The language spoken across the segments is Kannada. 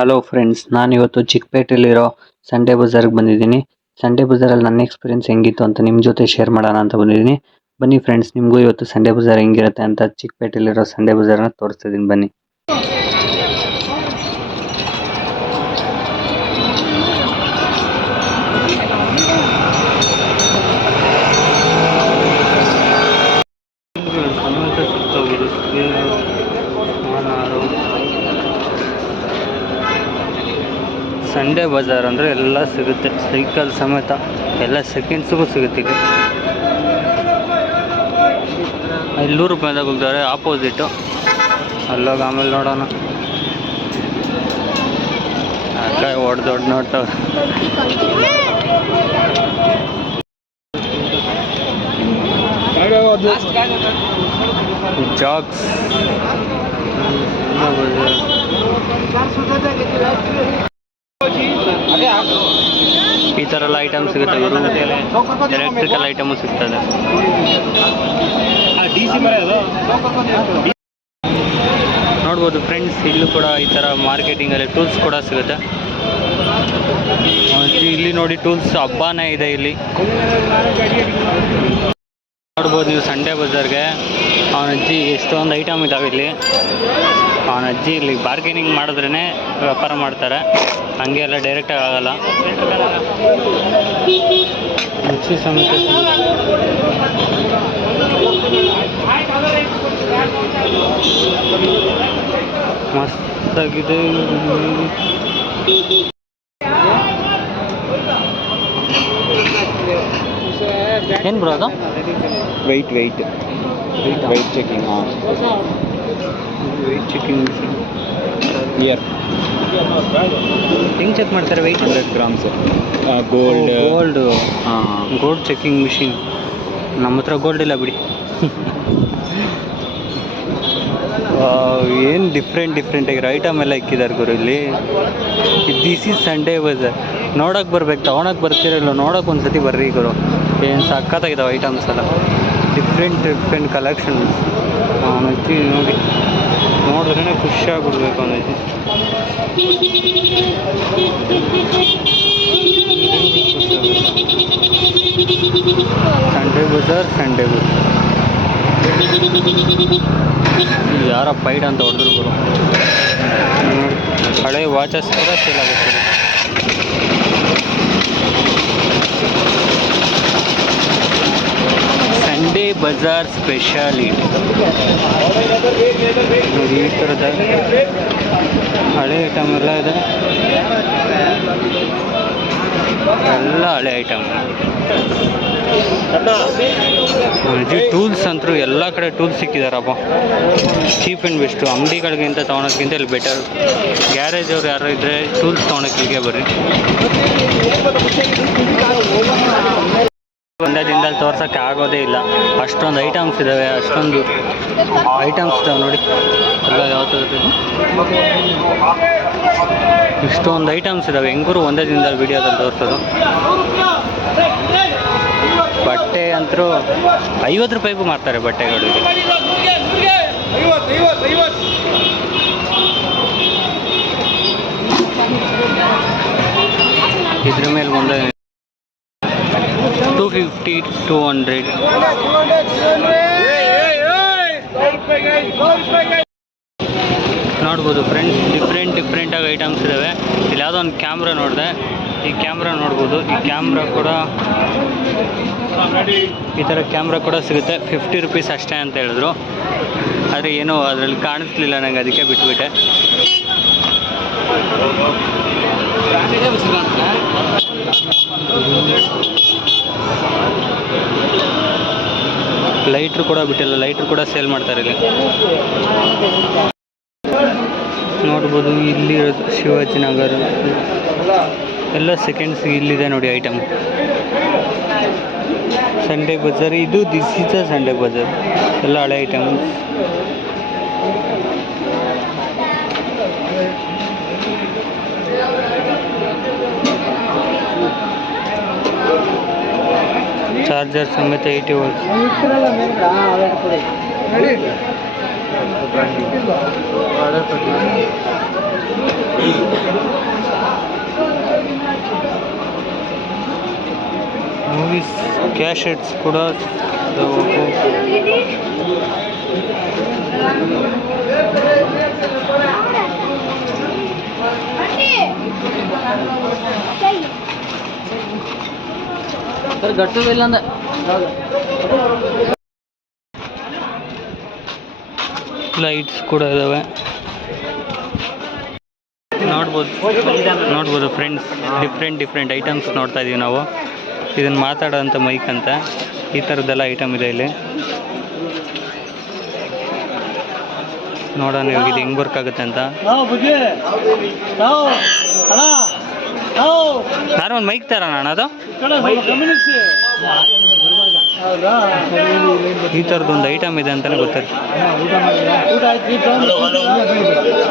ಹಲೋ ಫ್ರೆಂಡ್ಸ್, ನಾನಿವತ್ತು ಚಿಕ್ಕಪೇಟೆಯಲ್ಲಿರೋ ಸಂಡೇ ಬಜಾರ್ಗೆ ಬಂದಿದ್ದೀನಿ. ಸಂಡೇ ಬಜಾರಲ್ಲಿ ನನ್ನ ಎಕ್ಸ್ಪೀರಿಯನ್ಸ್ ಹೆಂಗಿತ್ತು ಅಂತ ನಿಮ್ಮ ಜೊತೆ ಶೇರ್ ಮಾಡೋಣ ಅಂತ ಬಂದಿದ್ದೀನಿ. ಬನ್ನಿ ಫ್ರೆಂಡ್ಸ್, ನಿಮಗೂ ಇವತ್ತು ಸಂಡೇ ಬಜಾರ್ ಹೆಂಗಿರುತ್ತೆ ಅಂತ ಚಿಕ್ಕಪೇಟೆಯಲ್ಲಿರೋ ಸಂಡೇ ಬಜಾರ್ನ ತೋರಿಸ್ತಿದ್ದೀನಿ ಬನ್ನಿ. ಸಂಡೇ ಬಜಾರ್ ಅಂದರೆ ಎಲ್ಲ ಸಿಗುತ್ತೆ, ಸೈಕಲ್ ಸಮೇತ ಎಲ್ಲ ಸೆಕೆಂಡ್ಸ್ಗೂ ಸಿಗುತ್ತೆ. ಇಲ್ಲಿ 100 ರೂಪಾಯಿದಾಗ ಹೋಗ್ತಾರೆ ಆಪೋಸಿಟು. ಅಲ್ಲೋಗಿ ಆಮೇಲೆ ನೋಡೋಣ. ಅಕ್ಕ ದೊಡ್ಡ ನೋಡ್ತಾವ. ಜಾಗ್ಸ್ ಈ ಥರ ಎಲ್ಲ ಐಟಮ್ ಸಿಗುತ್ತೆ. ಎಲೆಕ್ಟ್ರಿಕಲ್ ಐಟಮು ಸಿಗ್ತದೆ. ನೋಡ್ಬೋದು ಫ್ರೆಂಡ್ಸ್, ಇಲ್ಲೂ ಕೂಡ ಈ ಥರ ಮಾರ್ಕೆಟಿಂಗಲ್ಲಿ ಟೂಲ್ಸ್ ಕೂಡ ಸಿಗುತ್ತೆ. ಇಲ್ಲಿ ನೋಡಿ, ಟೂಲ್ಸ್ ಹಬ್ಬನೇ ಇದೆ ಇಲ್ಲಿ. ನೋಡ್ಬೋದು ನೀವು ಸಂಡೇ ಬಜಾರ್ಗೆ ಅವನ ಅಜ್ಜಿ ಎಷ್ಟೊಂದು ಐಟಮ್ ಇದ್ದಾವೆ ಇಲ್ಲಿ. ಅವನ ಅಜ್ಜಿ ಇಲ್ಲಿ ಬಾರ್ಗೇನಿಂಗ್ ಮಾಡಿದ್ರೇ ವ್ಯಾಪಾರ ಮಾಡ್ತಾರೆ, ಹಂಗೆ ಎಲ್ಲ ಡೈರೆಕ್ಟಾಗಿ ಆಗಲ್ಲ. ಮಿಕ್ಸಿ ಸಮೇತ ಮಸ್ತಾಗಿದೆ. ಏನು ಬ್ರೋ ಅದು? ವೆಯ್ಟ್ ಚೆಕಿಂಗ್ ಇಯರ್ ಹೆಂಗೆ ಚೆಕ್ ಮಾಡ್ತಾರೆ weight? 100 grams gold checking machine. ನಮ್ಮ ಹತ್ರ ಗೋಲ್ಡ್ ಇಲ್ಲ ಬಿಡಿ. ಏನು ಡಿಫ್ರೆಂಟ್ ಆಗಿರೋ ಐಟಮ್ ಎಲ್ಲ ಇಕ್ಕಿದ್ದಾರೆ ಗುರು ಇಲ್ಲಿ. This is Sunday Bazaar. ನೋಡೋಕೆ ಬರ್ಬೇಕು, ತೊಗೊಳಕ್ಕೆ ಬರ್ತಿರಲ್ಲ. ನೋಡೋಕೆ ಒಂದು ಸತಿ ಬರ್ರಿ ಗುರು, ಏನು ಸಖತ್ತಾಗಿದ್ದಾವೆ ಐಟಮ್ಸ್ ಎಲ್ಲ. Different collections. ಅವನಜ್ಜಿ ನೋಡಿ, ನೋಡಿದ್ರೇ ಖುಷಿಯಾಗ್ಬಿಡ್ಬೇಕು ಅವನಜ್ಜಿ. ಸಂಡೇ ಬಜಾರ್ ಯಾರ ಪೈಡ್ ಅಂತ ಹೊಡೆದ್ರು ಗುರು. ಹಳೆ ವಾಚಸ್ ಕೂಡ ಸೇಲ್ ಆಗುತ್ತೆ. ಸಂಡೇ ಬಜಾರ್ ಸ್ಪೆಷಾಲಿಟಿ ನೋಡಿ. ಈ ಥರದ ಹಳೆ ಐಟಮ್ ಎಲ್ಲ ಇದೆ, ಎಲ್ಲ ಹಳೆ ಐಟಮ್. ಟೂಲ್ಸ್ ಅಂತೂ ಎಲ್ಲ ಕಡೆ ಟೂಲ್ಸ್ ಸಿಕ್ಕಿದಾರಪ್ಪ. Cheap and best. ಅಂಗಡಿಗಳಿಗಿಂತ ತೊಗೊಳೋಕ್ಕಿಂತ ಇಲ್ಲಿ ಬೆಟರ್. ಗ್ಯಾರೇಜ್ ಅವ್ರು ಯಾರು ಇದ್ದರೆ ಟೂಲ್ಸ್ ತೊಗೊಳಕ್ಕೆ ಇಲ್ಲಿಗೆ ಬರ್ರಿ. ಒಂದೇ ದಿನದಲ್ಲಿ ತೋರ್ಸೋಕ್ಕೆ ಆಗೋದೇ ಇಲ್ಲ, ಅಷ್ಟೊಂದು ಐಟಮ್ಸ್ ಇದ್ದಾವೆ. ನೋಡಿ ಎಲ್ಲ ಯಾವ ಥರ ಇಷ್ಟೊಂದು ಐಟಮ್ಸ್ ಇದ್ದಾವೆ. ಹೆಂಗೂರು ಒಂದೇ ದಿನದಲ್ಲಿ ವಿಡಿಯೋದಲ್ಲಿ ತೋರಿಸೋದು. ಬಟ್ಟೆ ಅಂತೂ 50 ರೂಪಾಯಿಗೂ ಮಾರ್ತಾರೆ ಬಟ್ಟೆಗಳು. ಇದ್ರ ಮೇಲೆ ಒಂದೇ 250 200. ನೋಡ್ಬೋದು ಫ್ರೆಂಡ್ಸ್, ಡಿಫ್ರೆಂಟಾಗಿ ಐಟಮ್ಸ್ ಇದ್ದಾವೆ. ಇಲ್ಲಿ ಯಾವುದೋ ಒಂದು ಕ್ಯಾಮ್ರಾ ನೋಡಿದೆ, ಈ ಕ್ಯಾಮ್ರಾ ನೋಡ್ಬೋದು. ಈ ಕ್ಯಾಮ್ರಾ ಕೂಡ ಈ ಥರ ಕ್ಯಾಮ್ರಾ ಕೂಡ ಸಿಗುತ್ತೆ. 50 ರೂಪೀಸ್ ಅಷ್ಟೇ ಅಂತ ಹೇಳಿದ್ರು. ಆದರೆ ಏನೋ ಅದರಲ್ಲಿ ಕಾಣಿಸ್ಲಿಲ್ಲ ನನಗೆ, ಅದಕ್ಕೆ ಬಿಟ್ಬಿಟ್ಟೆ. ಲೈಟ್ರು ಕೂಡ ಬಿಟ್ಟಿಲ್ಲ, ಲೈಟ್ರು ಕೂಡ ಸೇಲ್ ಮಾಡ್ತಾರೆ ಇಲ್ಲಿ. ನೋಡ್ಬೋದು ಇಲ್ಲಿ ಶಿವಾಜಿನಗರ ಎಲ್ಲ ಸೆಕೆಂಡ್ಸ್ ಇಲ್ಲಿದೆ ನೋಡಿ ಐಟಮ್. ಸಂಡೇ ಬಜಾರ್ ಇದು. This is the Sunday Bazaar. ಎಲ್ಲ ಹಳೆ ಐಟಮ್ಸ್. ಚಾರ್ಜರ್ ಸಮೇತ 80 volts. ಮೂವೀಸ್ ಕ್ಯಾಶೆಟ್ಸ್ ಕೂಡ ಇದಾವೆ. ಲೈಟ್ಸ್ ಕೂಡ ಇದಾವೆ. ನೋಡ್ಬೋದು ಫ್ರೆಂಡ್ಸ್, ಡಿಫ್ರೆಂಟ್ ಐಟಮ್ಸ್ ನೋಡ್ತಾ ಇದೀವಿ ನಾವು. ಇದನ್ನು ಮಾತಾಡೋಂಥ ಮೈಕ್ ಅಂತ, ಈ ಥರದ್ದೆಲ್ಲ ಐಟಮ್ ಇದೆ ಇಲ್ಲಿ. ನೋಡೋಣ ಇವಾಗ ಇದು ಹೆಂಗೆ ವರ್ಕ್ ಆಗುತ್ತೆ ಅಂತ. ನಾನು ಒಂದು ಮೈಕ್ ತರೋಣ ಅಣ್ಣ, ಅದು ಈ ಥರದ್ದೊಂದು ಐಟಮ್ ಇದೆ ಅಂತಲೇ ಗೊತ್ತಿಲ್ಲ.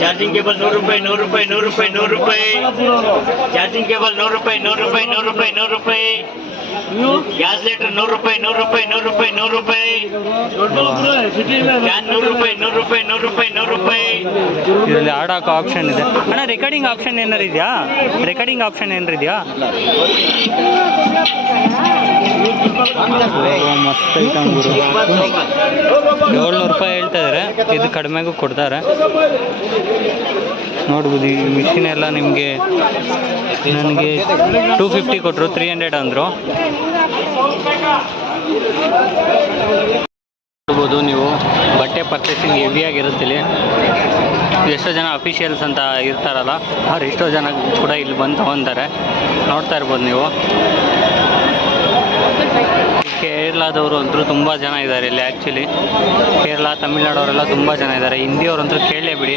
ಚಾರ್ಜಿಂಗ್ ಕೇಬಲ್ 100 ರೂಪಾಯಿ 100 ರೂಪಾಯಿ 100 ರೂಪಾಯಿ 100 ರೂಪಾಯಿ. ಚಾರ್ಜಿಂಗ್ ಕೇಬಲ್ 100 ರೂಪಾಯಿ 100 ರೂಪಾಯಿ 100 ರೂಪಾಯಿ 100 ರೂಪಾಯಿ. ಗ್ಯಾಸ್ ಲೀಟರ್ 100 ರೂಪಾಯಿ 100 ರೂಪಾಯಿ 100 ರೂಪಾಯಿ 100 ರೂಪಾಯಿ. ಕ್ಯಾನ್ 100 ರೂಪಾಯಿ 100 ರೂಪಾಯಿ 100 ರೂಪಾಯಿ 100 ರೂಪಾಯಿ. ಇದರಲ್ಲಿ ಆಡೋಕೆ ಆಪ್ಷನ್ ಇದೆ ಅಣ್ಣ. ರೆಕಾರ್ಡಿಂಗ್ ಆಪ್ಷನ್ ಏನಾರು ಇದೆಯಾ? ಮಸ್ತ್ ಐಟಮ್ ಗುರು. 700 ರೂಪಾಯಿ ಹೇಳ್ತಾ ಇದ್ದಾರೆ, ಇದು ಕಡಿಮೆಗೂ ಕೊಡ್ತಾರೆ. ನೋಡ್ಬೋದು ಈ ಮಿಷಿನ್ ಎಲ್ಲ ನಿಮಗೆ, ನನಗೆ 250 ಕೊಟ್ಟರು, 300 ಅಂದರು. ನೋಡ್ಬೋದು ನೀವು, ಬಟ್ಟೆ ಪರ್ಚೇಸಿಂಗ್ ಹೆವಿಯಾಗಿರುತ್ತೆ ಇಲ್ಲಿ. ಎಷ್ಟೋ ಜನ ಅಫಿಷಿಯಲ್ಸ್ ಅಂತ ಇರ್ತಾರಲ್ಲ, ಅವ್ರು ಎಷ್ಟೋ ಜನ ಕೂಡ ಇಲ್ಲಿ ಬಂದು ತೊಗೊತಾರೆ. ನೋಡ್ತಾ ಇರ್ಬೋದು ನೀವು. ಕೇರಳದವರು ಅಂತೂ ತುಂಬ ಜನ ಇದ್ದಾರೆ ಇಲ್ಲಿ. ಆ್ಯಕ್ಚುಲಿ ಕೇರಳ, ತಮಿಳ್ನಾಡವರೆಲ್ಲ ತುಂಬ ಜನ ಇದ್ದಾರೆ. ಹಿಂದಿಯವ್ರಂತೂ ಕೇಳಲೇ ಬಿಡಿ,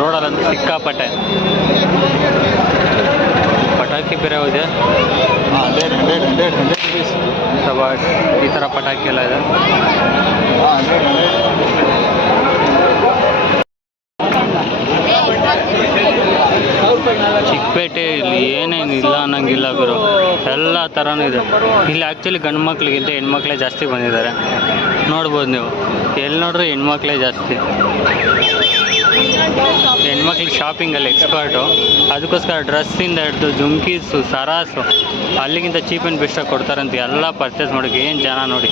ರೋಡಲ್ಲಂತೂ ಸಿಕ್ಕಾಪಟ್ಟೆ. ಪಟಾಕಿ ಬೇರೆ ಇದೆ, ಸಬಾಷ್, ಈ ಥರ ಪಟಾಕಿ ಎಲ್ಲ ಇದೆ. ಚಿಕ್ಕಪೇಟೆ ಇಲ್ಲಿ ಏನೇನು ಇಲ್ಲ ಅನ್ನೋಂಗಿಲ್ಲ ಗುರು, ಎಲ್ಲ ಥರನೂ ಇದೆ ಇಲ್ಲಿ. ಆ್ಯಕ್ಚುಲಿ ಗಂಡು ಮಕ್ಳಿಗಿಂತ ಹೆಣ್ಮಕ್ಳೇ ಜಾಸ್ತಿ ಬಂದಿದ್ದಾರೆ. ನೋಡ್ಬೋದು ನೀವು, ಎಲ್ಲಿ ನೋಡ್ರಿ ಹೆಣ್ಮಕ್ಳೇ ಜಾಸ್ತಿ. ಹೆಣ್ಮಕ್ಳಿಗೆ ಶಾಪಿಂಗಲ್ಲಿ ಎಕ್ಸ್ಪರ್ಟು. ಅದಕ್ಕೋಸ್ಕರ ಡ್ರೆಸ್ಸಿಂದ ಹಿಡಿದು ಜುಮ್ಕೀಸು, ಸರಾಸು, ಅಲ್ಲಿಗಿಂತ ಚೀಪ್ ಆ್ಯಂಡ್ ಬೆಸ್ಟಾಗಿ ಕೊಡ್ತಾರಂತ. ಎಲ್ಲ ಪರ್ಚೇಸ್ ಮಾಡೋಕ್ಕೆ ಏನು ಜನ ನೋಡಿ.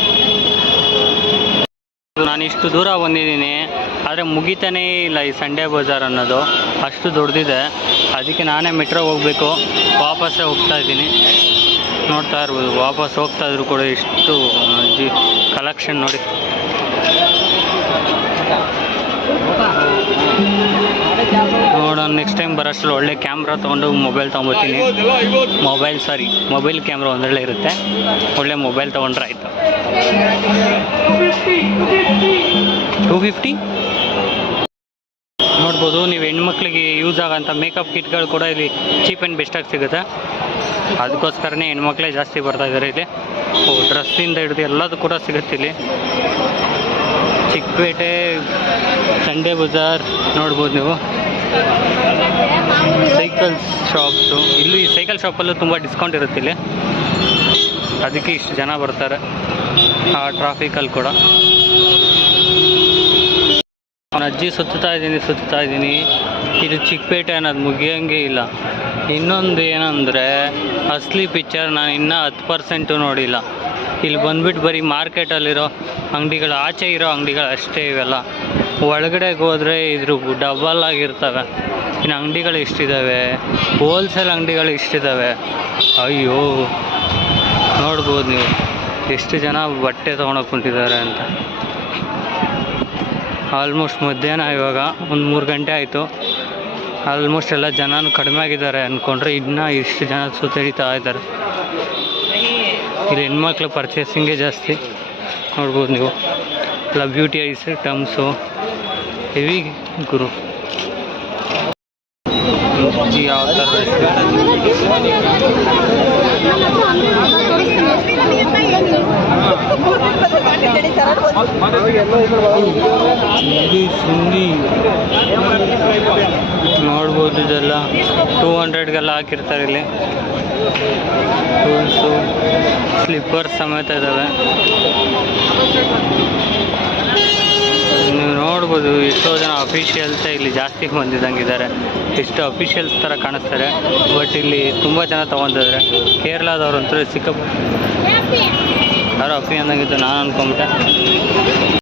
ನಾನು ಇಷ್ಟು ದೂರ ಬಂದಿದ್ದೀನಿ, ಆದರೆ ಮುಗಿತಾನೇ ಇಲ್ಲ ಈ ಸಂಡೇ ಬಜಾರ್ ಅನ್ನೋದು. ಅಷ್ಟು ದೊಡ್ಡದಿದೆ. ಅದಕ್ಕೆ ನಾನೇ ಮೆಟ್ರೋ ಹೋಗಬೇಕು, ವಾಪಸ್ಸೇ ಹೋಗ್ತಾ ಇದ್ದೀನಿ. ನೋಡ್ತಾ ಇರ್ಬೋದು, ವಾಪಸ್ ಹೋಗ್ತಾ ಇದ್ರು ಕೂಡ ಇಷ್ಟು ಕಲೆಕ್ಷನ್ ನೋಡಿ. ನೋಡೋಣ, ನೆಕ್ಸ್ಟ್ ಟೈಮ್ ಬರೋಷ್ಟರಲ್ಲಿ ಒಳ್ಳೆ ಕ್ಯಾಮ್ರಾ ತೊಗೊಂಡು ಮೊಬೈಲ್ ತೊಗೊಂಬರ್ತೀನಿ. ಮೊಬೈಲ್ ಕ್ಯಾಮ್ರಾ ಒಂದೊಳ್ಳೆ ಇರುತ್ತೆ, ಒಳ್ಳೆ ಮೊಬೈಲ್ ತೊಗೊಂಡ್ರೆ ಆಯಿತು. 250 ನೋಡ್ಬೋದು ನೀವು. ಹೆಣ್ಮಕ್ಳಿಗೆ ಯೂಸ್ ಆಗೋಂಥ ಮೇಕಪ್ ಕಿಟ್ಗಳು ಕೂಡ ಇಲ್ಲಿ ಚೀಪ್ ಆ್ಯಂಡ್ ಬೆಸ್ಟಾಗಿ ಸಿಗುತ್ತೆ. ಅದಕ್ಕೋಸ್ಕರನೇ ಹೆಣ್ಮಕ್ಳೇ ಜಾಸ್ತಿ ಬರ್ತಾಯಿದ್ದಾರೆ ಇಲ್ಲಿ. ಡ್ರೆಸ್ಸಿಂದ ಹಿಡಿದು ಎಲ್ಲದೂ ಕೂಡ ಸಿಗುತ್ತೆ ಇಲ್ಲಿ. ಚಿಕ್ಕಪೇಟೆ ಸಂಡೇ ಬಜಾರ್ ನೋಡ್ಬೋದು ನೀವು. ಸೈಕಲ್ ಶಾಪ್ಸು, ಇಲ್ಲಿ ಸೈಕಲ್ ಶಾಪಲ್ಲೂ ತುಂಬ ಡಿಸ್ಕೌಂಟ್ ಇರುತ್ತೆ ಇಲ್ಲಿ. ಅದಕ್ಕೆ ಇಷ್ಟು ಜನ ಬರ್ತಾರೆ ಆ ಟ್ರಾಫಿಕಲ್ಲಿ ಕೂಡ. ಅವನ ಅಜ್ಜಿ ಸುತ್ತಾ ಇದ್ದೀನಿ. ಇದು ಚಿಕ್ಕಪೇಟೆ ಅನ್ನೋದು ಮುಗಿಯೋಂಗೆ ಇಲ್ಲ. ಇನ್ನೊಂದು ಏನಂದರೆ, ಅಸಲಿ ಪಿಕ್ಚರ್ ನಾನು ಇನ್ನೂ 10% ನೋಡಿಲ್ಲ. ಇಲ್ಲಿ ಬಂದುಬಿಟ್ಟು ಬರೀ ಮಾರ್ಕೆಟಲ್ಲಿರೋ ಅಂಗಡಿಗಳು, ಆಚೆ ಇರೋ ಅಂಗಡಿಗಳು ಅಷ್ಟೇ ಇವೆಲ್ಲ. ಒಳಗಡೆಗೆ ಹೋದರೆ ಇದ್ರ ಡಬಲ್ ಆಗಿರ್ತವೆ. ಇನ್ನು ಅಂಗಡಿಗಳು ಎಷ್ಟಿದ್ದಾವೆ, ಹೋಲ್ಸೇಲ್ ಅಂಗಡಿಗಳು ಎಷ್ಟಿದ್ದಾವೆ. ಅಯ್ಯೋ, ನೋಡ್ಬೋದು ನೀವು ಎಷ್ಟು ಜನ ಬಟ್ಟೆ ತೊಗೊಳಕ್ಕೆ ಕುಂತಿದ್ದಾರೆ ಅಂತ. ಆಲ್ಮೋಸ್ಟ್ ಮಧ್ಯಾಹ್ನ, ಇವಾಗ ಒಂದು 3 ಗಂಟೆ ಆಯಿತು. ಆಲ್ಮೋಸ್ಟ್ ಎಲ್ಲ ಜನನೂ ಕಡಿಮೆ ಆಗಿದ್ದಾರೆ ಅಂದ್ಕೊಂಡ್ರೆ ಇನ್ನೂ ಇಷ್ಟು ಜನ ಸುತ್ತರಿತಾ ಇದ್ದಾರೆ. ಇಲ್ಲಿ ಹೆಣ್ಮಕ್ಳು ಪರ್ಚೇಸಿಂಗೇ ಜಾಸ್ತಿ. ನೋಡ್ಬೋದು ನೀವು, ಎಲ್ಲ ಬ್ಯೂಟಿ ಐಟಮ್ಸು ಹೆವಿ ಗುರು. ಯಾವ ಥರ ಸುಂದಿ ನೋಡ್ಬೋದು. ಇದೆಲ್ಲ 200ಗೆಲ್ಲ ಹಾಕಿರ್ತಾರೆ ಇಲ್ಲಿ. ಟೂಲ್ಸು, ಸ್ಲಿಪ್ಪರ್ ಸಮೇತ ಇದ್ದಾವೆ. ನೀವು ನೋಡ್ಬೋದು ಎಷ್ಟೋ ಜನ ಅಫಿಷಿಯಲ್ಸ್ ಇಲ್ಲಿ ಜಾಸ್ತಿ ಬಂದಿದ್ದಂಗಿದ್ದಾರೆ. ಎಷ್ಟು ಅಫಿಷಿಯಲ್ಸ್ ಥರ ಕಾಣಿಸ್ತಾರೆ, ಬಟ್ ಇಲ್ಲಿ ತುಂಬ ಜನ ತೊಗೊತಿದ್ದಾರೆ. ಕೇರಳದವ್ರಂತೂ ಯಾರೋ ಅಫಿ ಅಂದಂಗಿದ್ದು ನಾನು ಅನ್ಕೊಂಬಿಟ್ಟೆ.